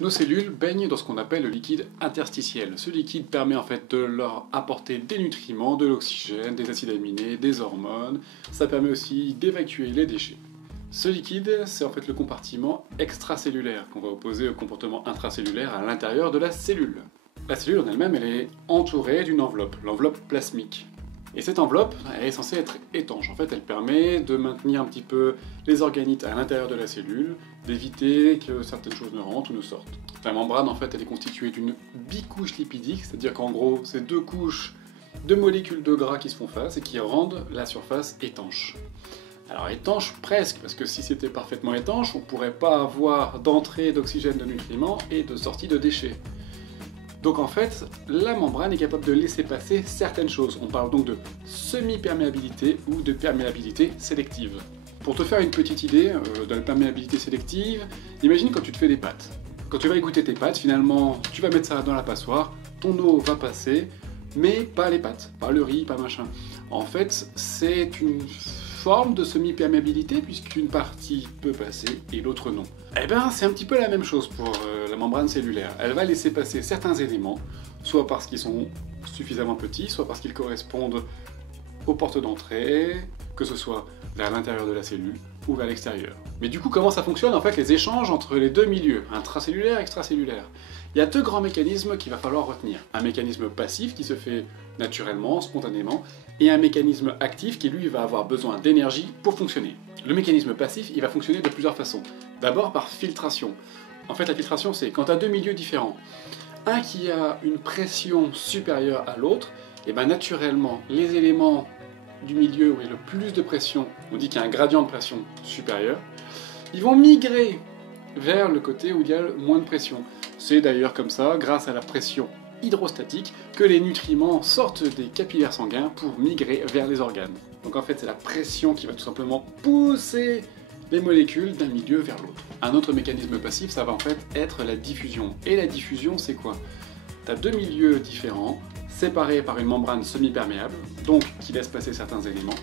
Nos cellules baignent dans ce qu'on appelle le liquide interstitiel. Ce liquide permet en fait de leur apporter des nutriments, de l'oxygène, des acides aminés, des hormones. Ça permet aussi d'évacuer les déchets. Ce liquide, c'est en fait le compartiment extracellulaire qu'on va opposer au comportement intracellulaire à l'intérieur de la cellule. La cellule en elle-même, elle est entourée d'une enveloppe, l'enveloppe plasmique. Et cette enveloppe, elle est censée être étanche. En fait, elle permet de maintenir un petit peu les organites à l'intérieur de la cellule, d'éviter que certaines choses ne rentrent ou ne sortent. La membrane, en fait, elle est constituée d'une bicouche lipidique, c'est-à-dire qu'en gros, c'est deux couches de molécules de gras qui se font face et qui rendent la surface étanche. Alors étanche presque, parce que si c'était parfaitement étanche, on ne pourrait pas avoir d'entrée d'oxygène, de nutriments et de sortie de déchets. Donc en fait, la membrane est capable de laisser passer certaines choses. On parle donc de semi-perméabilité ou de perméabilité sélective. Pour te faire une petite idée de la perméabilité sélective, imagine quand tu te fais des pâtes. Quand tu vas égoutter tes pâtes, finalement, tu vas mettre ça dans la passoire, ton eau va passer, mais pas les pâtes, pas le riz, pas machin. En fait, c'est une forme de semi-perméabilité puisqu'une partie peut passer et l'autre non. Eh bien, c'est un petit peu la même chose pour la membrane cellulaire. Elle va laisser passer certains éléments, soit parce qu'ils sont suffisamment petits, soit parce qu'ils correspondent aux portes d'entrée, que ce soit vers l'intérieur de la cellule ou vers l'extérieur. Mais du coup, comment ça fonctionne en fait les échanges entre les deux milieux, intracellulaire et extracellulaire? Il y a deux grands mécanismes qu'il va falloir retenir. Un mécanisme passif qui se fait naturellement, spontanément, et un mécanisme actif qui lui va avoir besoin d'énergie pour fonctionner. Le mécanisme passif, il va fonctionner de plusieurs façons. D'abord par filtration. En fait, la filtration, c'est quand tu as deux milieux différents, un qui a une pression supérieure à l'autre, et bien naturellement, les éléments du milieu où il y a le plus de pression, on dit qu'il y a un gradient de pression supérieur, ils vont migrer vers le côté où il y a moins de pression. C'est d'ailleurs comme ça, grâce à la pression hydrostatique, que les nutriments sortent des capillaires sanguins pour migrer vers les organes. Donc en fait, c'est la pression qui va tout simplement pousser les molécules d'un milieu vers l'autre. Un autre mécanisme passif, ça va en fait être la diffusion. Et la diffusion, c'est quoi? Tu as deux milieux différents, séparés par une membrane semi-perméable, donc qui laisse passer certains éléments.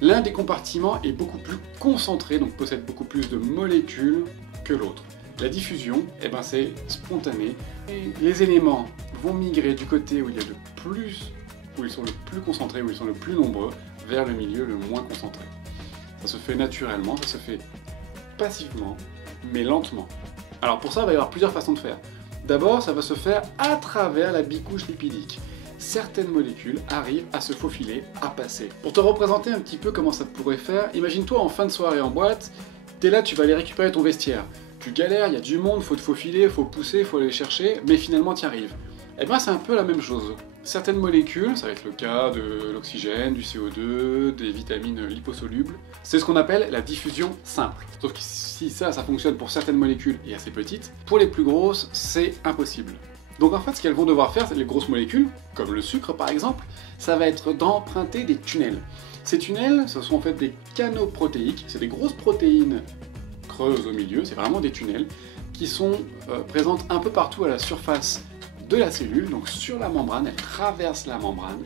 L'un des compartiments est beaucoup plus concentré, donc possède beaucoup plus de molécules que l'autre. La diffusion, eh ben c'est spontané, et les éléments vont migrer du côté où il y a le plus, où ils sont le plus concentrés, où ils sont le plus nombreux, vers le milieu le moins concentré. Ça se fait naturellement, ça se fait passivement, mais lentement. Alors pour ça, il va y avoir plusieurs façons de faire. D'abord, ça va se faire à travers la bicouche lipidique. Certaines molécules arrivent à se faufiler, à passer. Pour te représenter un petit peu comment ça pourrait faire, imagine-toi en fin de soirée en boîte, t'es là, tu vas aller récupérer ton vestiaire. Tu galères, il y a du monde, faut te faufiler, faut pousser, faut aller chercher, mais finalement t'y arrives. Et bien c'est un peu la même chose. Certaines molécules, ça va être le cas de l'oxygène, du CO2, des vitamines liposolubles, c'est ce qu'on appelle la diffusion simple. Sauf que si ça fonctionne pour certaines molécules et assez petites, pour les plus grosses, c'est impossible. Donc en fait, ce qu'elles vont devoir faire, les grosses molécules, comme le sucre par exemple, ça va être d'emprunter des tunnels. Ces tunnels, ce sont en fait des canaux protéiques, c'est des grosses protéines creuses au milieu, c'est vraiment des tunnels, qui sont présentes un peu partout à la surface de la cellule, donc sur la membrane, elles traversent la membrane,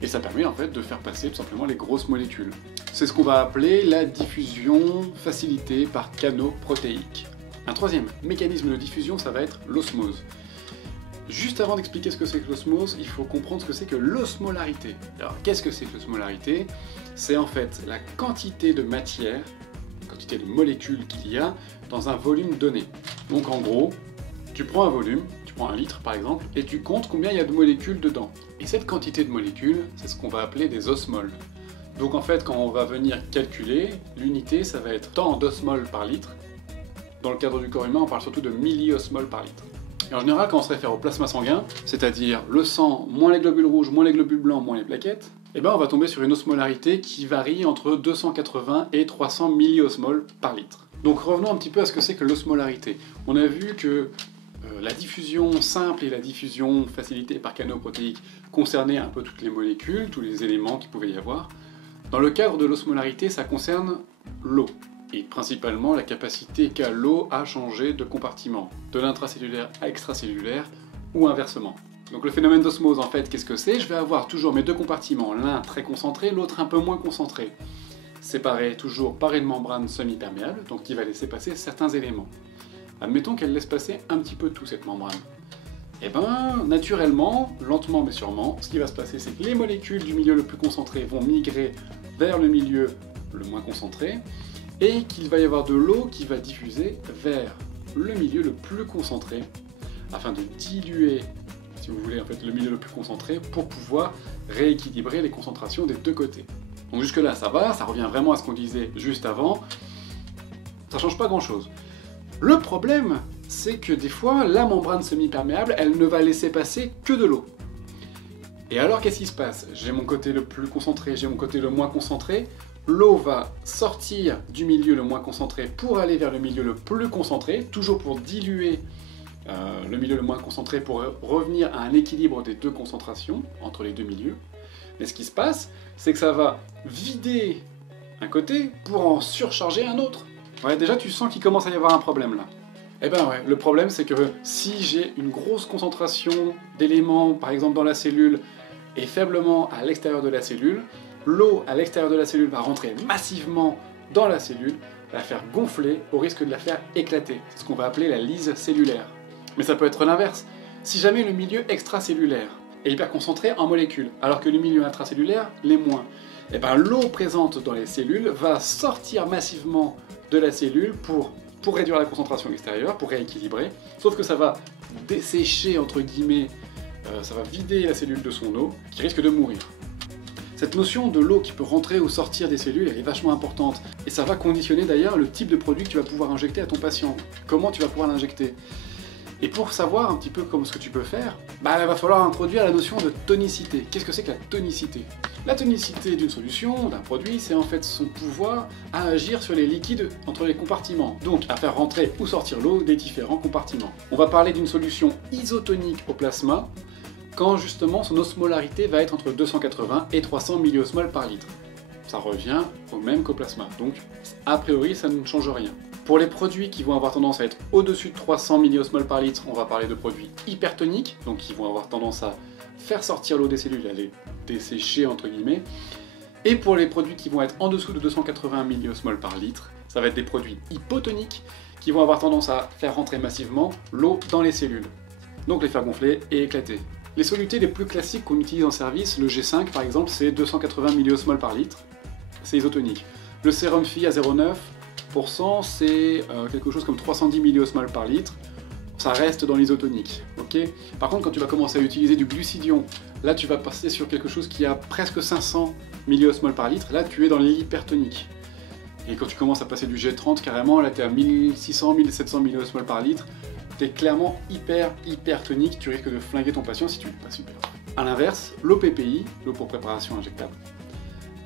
et ça permet en fait de faire passer tout simplement les grosses molécules. C'est ce qu'on va appeler la diffusion facilitée par canaux protéiques. Un troisième mécanisme de diffusion, ça va être l'osmose. Juste avant d'expliquer ce que c'est que l'osmose, il faut comprendre ce que c'est que l'osmolarité. Alors qu'est-ce que c'est que l'osmolarité? C'est en fait la quantité de matière, quantité de molécules qu'il y a dans un volume donné. Donc en gros, tu prends un volume, tu prends un litre par exemple, et tu comptes combien il y a de molécules dedans. Et cette quantité de molécules, c'est ce qu'on va appeler des osmoles. Donc en fait, quand on va venir calculer, l'unité, ça va être tant d'osmoles par litre. Dans le cadre du corps humain, on parle surtout de milliosmoles par litre. Et en général, quand on se réfère au plasma sanguin, c'est-à-dire le sang moins les globules rouges, moins les globules blancs, moins les plaquettes, eh ben on va tomber sur une osmolarité qui varie entre 280 et 300 milliosmoles par litre. Donc revenons un petit peu à ce que c'est que l'osmolarité. On a vu que la diffusion simple et la diffusion facilitée par canaux protéiques concernaient un peu toutes les molécules, tous les éléments qu'il pouvait y avoir. Dans le cadre de l'osmolarité, ça concerne l'eau, et principalement la capacité qu'a l'eau à changer de compartiment, de l'intracellulaire à extracellulaire, ou inversement. Donc le phénomène d'osmose, en fait, qu'est-ce que c'est? Je vais avoir toujours mes deux compartiments, l'un très concentré, l'autre un peu moins concentré, séparés toujours par une membrane semi-perméable, donc qui va laisser passer certains éléments. admettons qu'elle laisse passer un petit peu tout cette membrane. Et ben, naturellement, lentement mais sûrement, ce qui va se passer, c'est que les molécules du milieu le plus concentré vont migrer vers le milieu le moins concentré, et qu'il va y avoir de l'eau qui va diffuser vers le milieu le plus concentré, afin de diluer, si vous voulez, en fait, le milieu le plus concentré, pour pouvoir rééquilibrer les concentrations des deux côtés. Donc jusque là, ça va, ça revient vraiment à ce qu'on disait juste avant, ça change pas grand-chose. Le problème, c'est que des fois, la membrane semi-perméable, elle ne va laisser passer que de l'eau. Et alors, qu'est-ce qui se passe? J'ai mon côté le plus concentré, j'ai mon côté le moins concentré. L'eau va sortir du milieu le moins concentré pour aller vers le milieu le plus concentré, toujours pour diluer le milieu le moins concentré pour revenir à un équilibre des deux concentrations entre les deux milieux. Mais ce qui se passe, c'est que ça va vider un côté pour en surcharger un autre. Ouais, déjà, tu sens qu'il commence à y avoir un problème là. Eh ben ouais, le problème c'est que si j'ai une grosse concentration d'éléments, par exemple dans la cellule, et faiblement à l'extérieur de la cellule, l'eau à l'extérieur de la cellule va rentrer massivement dans la cellule, va la faire gonfler au risque de la faire éclater. C'est ce qu'on va appeler la lyse cellulaire. Mais ça peut être l'inverse. Si jamais le milieu extracellulaire est hyper concentré en molécules, alors que le milieu intracellulaire l'est moins, eh ben l'eau présente dans les cellules va sortir massivement de la cellule pour réduire la concentration extérieure, pour rééquilibrer, sauf que ça va dessécher, entre guillemets, ça va vider la cellule de son eau, qui risque de mourir. Cette notion de l'eau qui peut rentrer ou sortir des cellules, elle est vachement importante, et ça va conditionner d'ailleurs le type de produit que tu vas pouvoir injecter à ton patient, comment tu vas pouvoir l'injecter. Et pour savoir un petit peu comment ce que tu peux faire, il va falloir introduire la notion de tonicité. Qu'est-ce que c'est que la tonicité? La tonicité d'une solution, d'un produit, c'est en fait son pouvoir à agir sur les liquides entre les compartiments, donc à faire rentrer ou sortir l'eau des différents compartiments. On va parler d'une solution isotonique au plasma, quand justement son osmolarité va être entre 280 et 300 milliosmoles par litre. Ça revient au même qu'au plasma, donc a priori ça ne change rien. Pour les produits qui vont avoir tendance à être au-dessus de 300 milliosmoles par litre, on va parler de produits hypertoniques, donc qui vont avoir tendance à faire sortir l'eau des cellules, à les dessécher entre guillemets. Et pour les produits qui vont être en dessous de 280 milliosmoles par litre, ça va être des produits hypotoniques qui vont avoir tendance à faire rentrer massivement l'eau dans les cellules, donc les faire gonfler et éclater. Les solutés les plus classiques qu'on utilise en service, le G5 par exemple, c'est 280 milliosmoles par litre, c'est isotonique. Le sérum Phi à 0,9%, c'est quelque chose comme 310 milliosmoles par litre, ça reste dans l'isotonique, ok? Par contre, quand tu vas commencer à utiliser du glucidion, là tu vas passer sur quelque chose qui a presque 500 milliosmoles par litre, là tu es dans l'hypertonique. Et quand tu commences à passer du G30, carrément, là tu es à 1600-1700 milliosmoles par litre, tu es clairement hypertonique, tu risques de flinguer ton patient si tu ne pas super. A l'inverse, l'eau PPI, l'eau pour préparation injectable,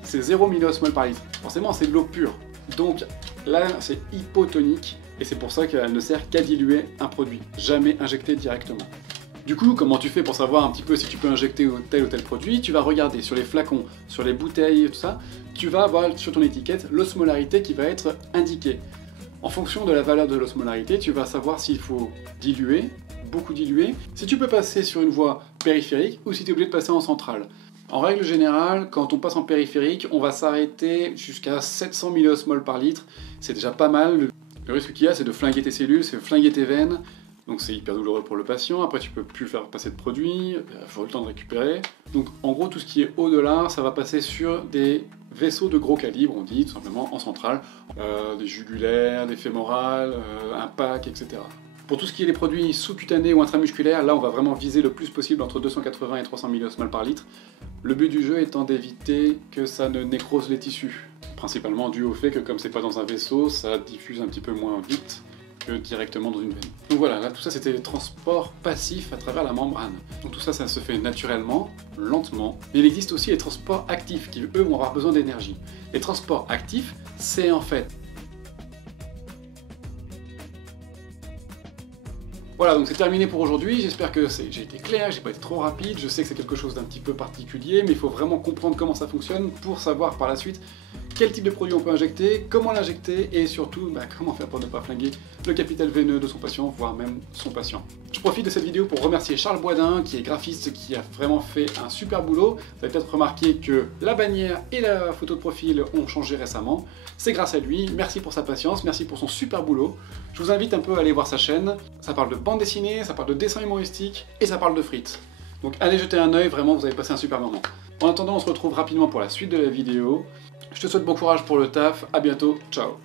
c'est 0 milliosmoles par litre. Forcément, c'est de l'eau pure. Donc là, c'est hypotonique, et c'est pour ça qu'elle ne sert qu'à diluer un produit, jamais injecter directement. Du coup, comment tu fais pour savoir un petit peu si tu peux injecter tel ou tel produit? Tu vas regarder sur les flacons, sur les bouteilles, tout ça, tu vas avoir sur ton étiquette l'osmolarité qui va être indiquée. En fonction de la valeur de l'osmolarité, tu vas savoir s'il faut diluer, beaucoup diluer, si tu peux passer sur une voie périphérique ou si tu es obligé de passer en centrale. En règle générale, quand on passe en périphérique, on va s'arrêter jusqu'à 700 milliosmoles par litre. C'est déjà pas mal. Le risque qu'il y a, c'est de flinguer tes cellules, c'est de flinguer tes veines. Donc c'est hyper douloureux pour le patient. Après, tu peux plus faire passer de produit, il faut le temps de récupérer. Donc en gros, tout ce qui est au-delà, ça va passer sur des vaisseaux de gros calibre, on dit tout simplement en centrale. Des jugulaires, des fémorales, un pack, etc. Pour tout ce qui est les produits sous-cutanés ou intramusculaires, là on va vraiment viser le plus possible entre 280 et 300 milliosmoles par litre. Le but du jeu étant d'éviter que ça ne nécrose les tissus. Principalement dû au fait que comme c'est pas dans un vaisseau, ça diffuse un petit peu moins vite que directement dans une veine. Donc voilà, là tout ça c'était les transports passifs à travers la membrane. Donc tout ça, ça se fait naturellement, lentement. Mais il existe aussi les transports actifs qui eux vont avoir besoin d'énergie. Les transports actifs, c'est en fait... Voilà, donc c'est terminé pour aujourd'hui, j'espère que j'ai été clair, j'ai pas été trop rapide, je sais que c'est quelque chose d'un petit peu particulier, mais il faut vraiment comprendre comment ça fonctionne pour savoir par la suite quel type de produit on peut injecter, comment l'injecter et surtout comment faire pour ne pas flinguer le capital veineux de son patient, voire même son patient. Je profite de cette vidéo pour remercier Charles Boisdin, qui est graphiste, qui a vraiment fait un super boulot. Vous avez peut-être remarqué que la bannière et la photo de profil ont changé récemment. C'est grâce à lui, merci pour sa patience, merci pour son super boulot. Je vous invite un peu à aller voir sa chaîne. Ça parle de bande dessinée, ça parle de dessin humoristique et ça parle de frites. Donc allez jeter un œil, vraiment vous allez passer un super moment. En attendant, on se retrouve rapidement pour la suite de la vidéo. Je te souhaite bon courage pour le taf, à bientôt, ciao.